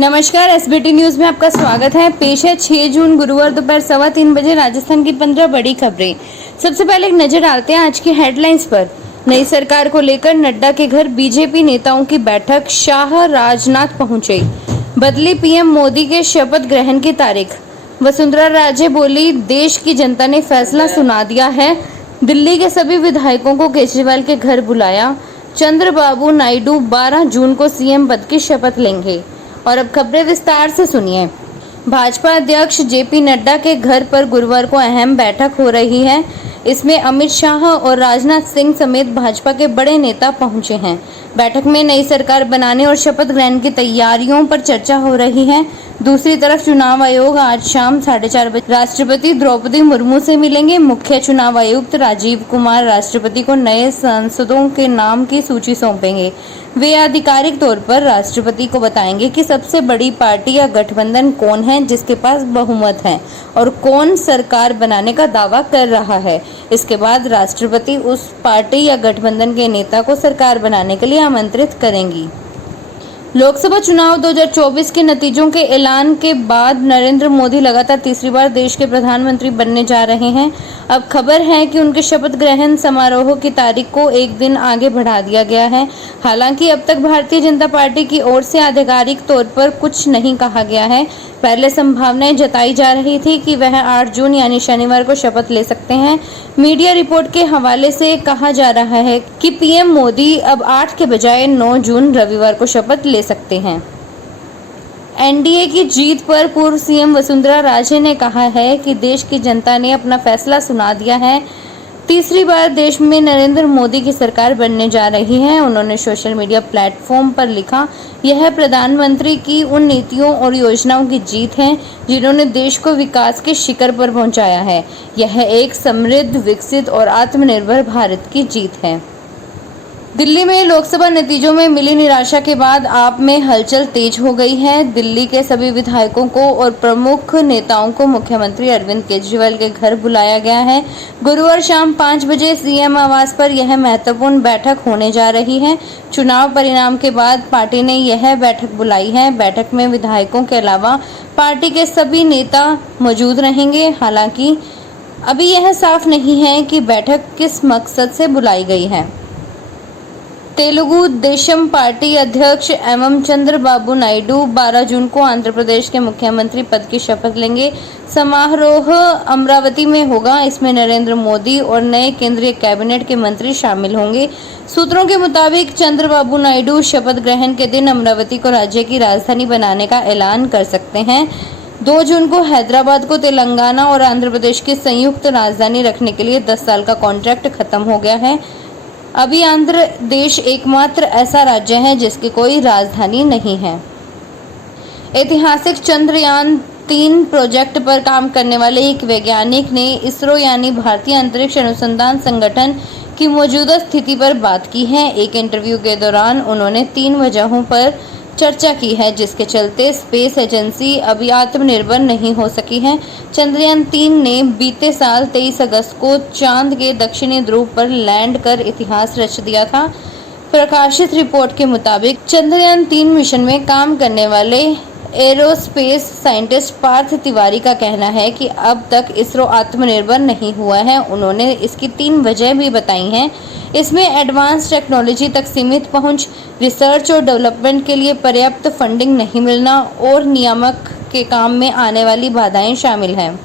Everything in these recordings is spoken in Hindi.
नमस्कार, एसबीटी न्यूज में आपका स्वागत है। पेश है 6 जून गुरुवार दोपहर 3:15 बजे राजस्थान की 15 बड़ी खबरें। सबसे पहले एक नजर डालते हैं आज की हेडलाइंस पर। नई सरकार को लेकर नड्डा के घर बीजेपी नेताओं की बैठक, शाह राजनाथ पहुंचे। बदली पीएम मोदी के शपथ ग्रहण की तारीख। वसुंधरा राजे बोली, देश की जनता ने फैसला सुना दिया है। दिल्ली के सभी विधायकों को केजरीवाल के घर बुलाया। चंद्रबाबू नायडू 12 जून को सीएम पद की शपथ लेंगे। और अब खबरें विस्तार से सुनिए। भाजपा अध्यक्ष जेपी नड्डा के घर पर गुरुवार को अहम बैठक हो रही है। इसमें अमित शाह और राजनाथ सिंह समेत भाजपा के बड़े नेता पहुंचे हैं। बैठक में नई सरकार बनाने और शपथ ग्रहण की तैयारियों पर चर्चा हो रही है। दूसरी तरफ चुनाव आयोग आज शाम 4:30 बजे राष्ट्रपति द्रौपदी मुर्मू से मिलेंगे। मुख्य चुनाव आयुक्त राजीव कुमार राष्ट्रपति को नए सांसदों के नाम की सूची सौंपेंगे। वे आधिकारिक तौर पर राष्ट्रपति को बताएंगे कि सबसे बड़ी पार्टी या गठबंधन कौन है जिसके पास बहुमत है और कौन सरकार बनाने का दावा कर रहा है। इसके बाद राष्ट्रपति उस पार्टी या गठबंधन के नेता को सरकार बनाने के लिए आमंत्रित करेंगी। लोकसभा चुनाव 2024 के नतीजों के ऐलान के बाद नरेंद्र मोदी लगातार तीसरी बार देश के प्रधानमंत्री बनने जा रहे हैं। अब खबर है कि उनके शपथ ग्रहण समारोह की तारीख को एक दिन आगे बढ़ा दिया गया है। हालांकि अब तक भारतीय जनता पार्टी की ओर से आधिकारिक तौर पर कुछ नहीं कहा गया है। पहले संभावनाएं जताई जा रही थी कि वह 8 जून यानी शनिवार को शपथ ले सकते हैं। मीडिया रिपोर्ट के हवाले से कहा जा रहा है कि पीएम मोदी अब 8 के बजाय 9 जून रविवार को शपथ ले सकते हैं। एनडीए की जीत पर पूर्व सीएम वसुंधरा राजे ने कहा है कि देश की जनता ने अपना फैसला सुना दिया है। तीसरी बार देश में नरेंद्र मोदी की सरकार बनने जा रही है। उन्होंने सोशल मीडिया प्लेटफॉर्म पर लिखा, यह प्रधानमंत्री की उन नीतियों और योजनाओं की जीत है जिन्होंने देश को विकास के शिखर पर पहुंचाया है। यह एक समृद्ध, विकसित और आत्मनिर्भर भारत की जीत है। दिल्ली में लोकसभा नतीजों में मिली निराशा के बाद आप में हलचल तेज हो गई है। दिल्ली के सभी विधायकों को और प्रमुख नेताओं को मुख्यमंत्री अरविंद केजरीवाल के घर बुलाया गया है। गुरुवार शाम 5 बजे सीएम आवास पर यह महत्वपूर्ण बैठक होने जा रही है। चुनाव परिणाम के बाद पार्टी ने यह बैठक बुलाई है। बैठक में विधायकों के अलावा पार्टी के सभी नेता मौजूद रहेंगे। हालांकि अभी यह साफ नहीं है कि बैठक किस मकसद से बुलाई गई है। तेलुगु देशम पार्टी अध्यक्ष एवं चंद्रबाबू नायडू 12 जून को आंध्र प्रदेश के मुख्यमंत्री पद की शपथ लेंगे। समारोह अमरावती में होगा। इसमें नरेंद्र मोदी और नए केंद्रीय कैबिनेट के मंत्री शामिल होंगे। सूत्रों के मुताबिक चंद्रबाबू नायडू शपथ ग्रहण के दिन अमरावती को राज्य की राजधानी बनाने का ऐलान कर सकते हैं। 2 जून को हैदराबाद को तेलंगाना और आंध्र प्रदेश की संयुक्त राजधानी रखने के लिए 10 साल का कॉन्ट्रैक्ट खत्म हो गया है। अभी आंध्र प्रदेश एकमात्र ऐसा राज्य है जिसकी कोई राजधानी नहीं है। ऐतिहासिक चंद्रयान 3 प्रोजेक्ट पर काम करने वाले एक वैज्ञानिक ने इसरो यानी भारतीय अंतरिक्ष अनुसंधान संगठन की मौजूदा स्थिति पर बात की है। एक इंटरव्यू के दौरान उन्होंने 3 वजहों पर चर्चा की है जिसके चलते स्पेस एजेंसी अभी आत्मनिर्भर नहीं हो सकी है। चंद्रयान 3 ने बीते साल 23 अगस्त को चांद के दक्षिणी ध्रुव पर लैंड कर इतिहास रच दिया था। प्रकाशित रिपोर्ट के मुताबिक चंद्रयान 3 मिशन में काम करने वाले एरोस्पेस साइंटिस्ट पार्थ तिवारी का कहना है कि अब तक इसरो आत्मनिर्भर नहीं हुआ है। उन्होंने इसकी 3 वजह भी बताई हैं। इसमें एडवांस टेक्नोलॉजी तक सीमित पहुंच, रिसर्च और डेवलपमेंट के लिए पर्याप्त फंडिंग नहीं मिलना और नियामक के काम में आने वाली बाधाएं शामिल हैं।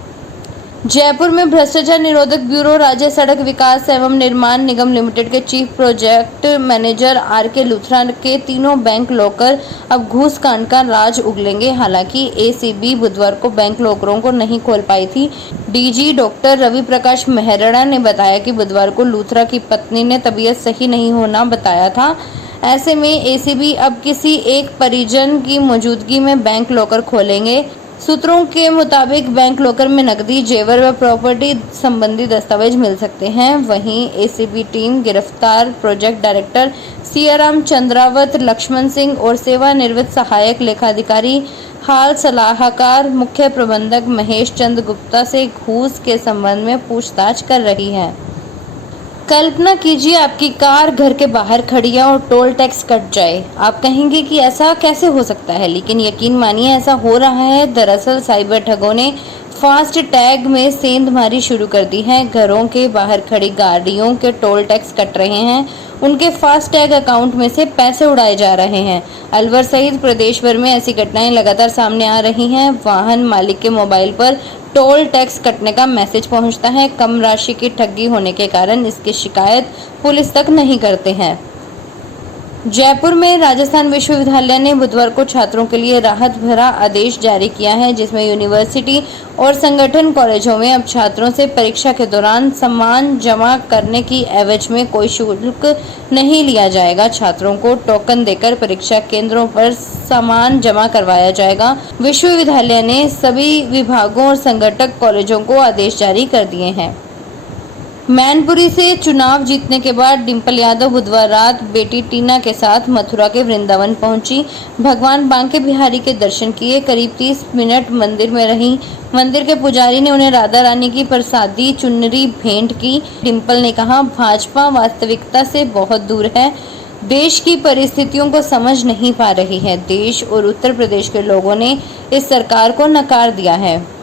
जयपुर में भ्रष्टाचार निरोधक ब्यूरो, राज्य सड़क विकास एवं निर्माण निगम लिमिटेड के chief project manager RK. Luthra के तीनों बैंक लॉकर अब घूस कांड का राज उगलेंगे। हालांकि एसीबी बुधवार को बैंक लॉकरों को नहीं खोल पाई थी। डीजी डॉक्टर रवि प्रकाश मेहरड़ा ने बताया कि बुधवार को लूथरा की पत्नी ने तबीयत सही नहीं होना बताया था। ऐसे में एसीबी अब किसी एक परिजन की मौजूदगी में बैंक लॉकर खोलेंगे। सूत्रों के मुताबिक बैंक लॉकर में नकदी, जेवर व प्रॉपर्टी संबंधी दस्तावेज मिल सकते हैं। वहीं एसीबी टीम गिरफ्तार प्रोजेक्ट डायरेक्टर सियाराम चंद्रावत, लक्ष्मण सिंह और सेवानिवृत्त सहायक लेखाधिकारी हाल सलाहकार मुख्य प्रबंधक महेश चंद्र गुप्ता से घूस के संबंध में पूछताछ कर रही है। कल्पना कीजिए आपकी कार घर के बाहर खड़ी है और टोल टैक्स कट जाए। आप कहेंगे कि ऐसा कैसे हो सकता है, लेकिन यकीन मानिए ऐसा हो रहा है। दरअसल साइबर ठगों ने फास्ट टैग में सेंधमारी शुरू कर दी है। घरों के बाहर खड़ी गाड़ियों के टोल टैक्स कट रहे हैं, उनके फास्ट टैग अकाउंट में से पैसे उड़ाए जा रहे हैं। अलवर सहित प्रदेश भर में ऐसी घटनाएं लगातार सामने आ रही हैं। वाहन मालिक के मोबाइल पर टोल टैक्स कटने का मैसेज पहुंचता है। कम राशि की ठगी होने के कारण इसकी शिकायत पुलिस तक नहीं करते हैं। जयपुर में राजस्थान विश्वविद्यालय ने बुधवार को छात्रों के लिए राहत भरा आदेश जारी किया है, जिसमें यूनिवर्सिटी और संगठन कॉलेजों में अब छात्रों से परीक्षा के दौरान सामान जमा करने की एवज में कोई शुल्क नहीं लिया जाएगा। छात्रों को टोकन देकर परीक्षा केंद्रों पर सामान जमा करवाया जाएगा। विश्वविद्यालय ने सभी विभागों और संगठक कॉलेजों को आदेश जारी कर दिए हैं। मैनपुरी से चुनाव जीतने के बाद डिंपल यादव बुधवार रात बेटी टीना के साथ मथुरा के वृंदावन पहुंची। भगवान बांके बिहारी के दर्शन किए। करीब 30 मिनट मंदिर में रहीं। मंदिर के पुजारी ने उन्हें राधा रानी की प्रसादी चुनरी भेंट की। डिंपल ने कहा, भाजपा वास्तविकता से बहुत दूर है, देश की परिस्थितियों को समझ नहीं पा रही है। देश और उत्तर प्रदेश के लोगों ने इस सरकार को नकार दिया है।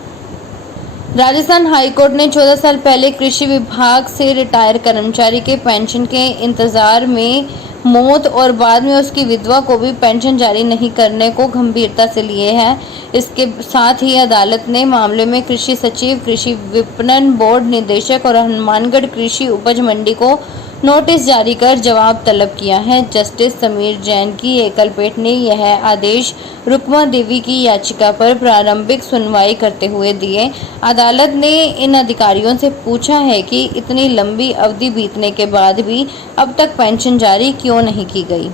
राजस्थान हाईकोर्ट ने 14 साल पहले कृषि विभाग से रिटायर कर्मचारी के पेंशन के इंतजार में मौत और बाद में उसकी विधवा को भी पेंशन जारी नहीं करने को गंभीरता से लिए है। इसके साथ ही अदालत ने मामले में कृषि सचिव, कृषि विपणन बोर्ड निदेशक और हनुमानगढ़ कृषि उपज मंडी को नोटिस जारी कर जवाब तलब किया है। जस्टिस समीर जैन की एकलपीठ ने यह आदेश रुक्मा देवी की याचिका पर प्रारंभिक सुनवाई करते हुए दिए। अदालत ने इन अधिकारियों से पूछा है कि इतनी लंबी अवधि बीतने के बाद भी अब तक पेंशन जारी क्यों नहीं की गई।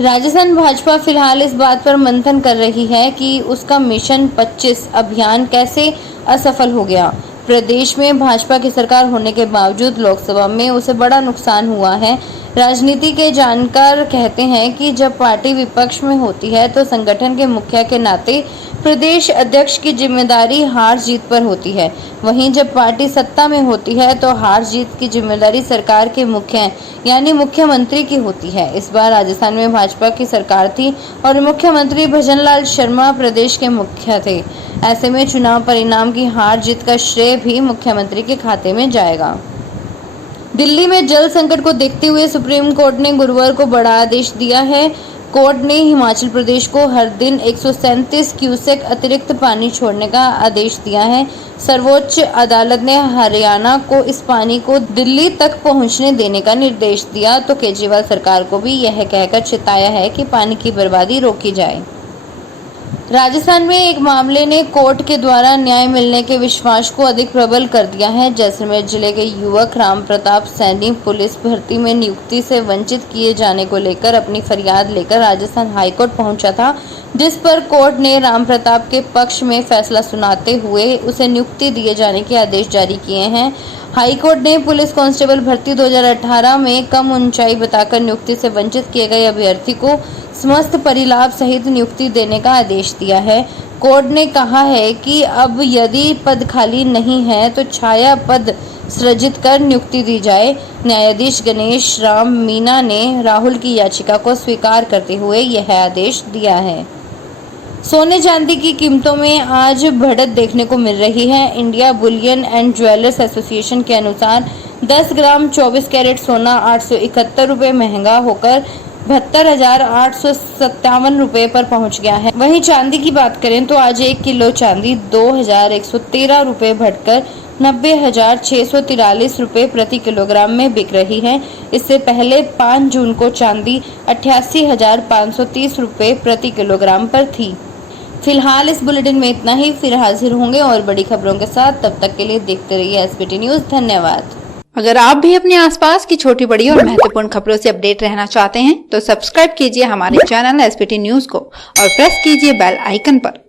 राजस्थान भाजपा फिलहाल इस बात पर मंथन कर रही है कि उसका मिशन 25 अभियान कैसे असफल हो गया। प्रदेश में भाजपा की सरकार होने के बावजूद लोकसभा में उसे बड़ा नुकसान हुआ है। राजनीति के जानकार कहते हैं कि जब पार्टी विपक्ष में होती है तो संगठन के मुखिया के नाते प्रदेश अध्यक्ष की जिम्मेदारी हार जीत पर होती है। वहीं जब पार्टी सत्ता में होती है तो हार जीत की जिम्मेदारी सरकार के मुखिया यानी मुख्यमंत्री की होती है। इस बार राजस्थान में भाजपा की सरकार थी और मुख्यमंत्री भजनलाल शर्मा प्रदेश के मुखिया थे। ऐसे में चुनाव परिणाम की हार जीत का श्रेय भी मुख्यमंत्री के खाते में जाएगा। दिल्ली में जल संकट को देखते हुए सुप्रीम कोर्ट ने गुरुवार को बड़ा आदेश दिया है। कोर्ट ने हिमाचल प्रदेश को हर दिन 137 क्यूसेक अतिरिक्त पानी छोड़ने का आदेश दिया है। सर्वोच्च अदालत ने हरियाणा को इस पानी को दिल्ली तक पहुंचने देने का निर्देश दिया तो केजरीवाल सरकार को भी यह कहकर चिताया है कि पानी की बर्बादी रोकी जाए। राजस्थान में एक मामले ने कोर्ट के द्वारा न्याय मिलने के विश्वास को अधिक प्रबल कर दिया है। जैसलमेर जिले के युवक राम प्रताप सैनी पुलिस भर्ती में नियुक्ति से वंचित किए जाने को लेकर अपनी फरियाद लेकर राजस्थान हाईकोर्ट पहुंचा था, जिस पर कोर्ट ने राम प्रताप के पक्ष में फैसला सुनाते हुए उसे नियुक्ति दिए जाने के आदेश जारी किए हैं। हाईकोर्ट ने पुलिस कांस्टेबल भर्ती 2018 में कम ऊंचाई बताकर नियुक्ति से वंचित किए गए अभ्यर्थी को समस्त परिलाभ सहित नियुक्ति देने का आदेश दिया है। कोर्ट ने कहा है कि अब यदि पद खाली नहीं है तो छाया पद सृजित कर नियुक्ति दी जाए। न्यायाधीश गणेश राम मीना ने राहुल की याचिका को स्वीकार करते हुए यह आदेश दिया है। सोने चांदी की कीमतों में आज बढ़त देखने को मिल रही है। India Boolean and jewellers association के अनुसार 10 ग्राम 24 कैरेट सोना 871 रुपये महंगा होकर 72,857 रुपये पर पहुंच गया है। वहीं चांदी की बात करें तो आज 1 किलो चांदी 2,113 रुपये घटकर 90,643 रुपये प्रति किलोग्राम में बिक रही है। इससे पहले 5 जून को चांदी 88,530 रुपये प्रति किलोग्राम पर थी। फिलहाल इस बुलेटिन में इतना ही। फिर हाजिर होंगे और बड़ी खबरों के साथ। तब तक के लिए देखते रहिए एसबीटी न्यूज। धन्यवाद। अगर आप भी अपने आसपास की छोटी बड़ी और महत्वपूर्ण खबरों से अपडेट रहना चाहते हैं तो सब्सक्राइब कीजिए हमारे चैनल एसबीटी न्यूज को और प्रेस कीजिए बेल आइकन पर।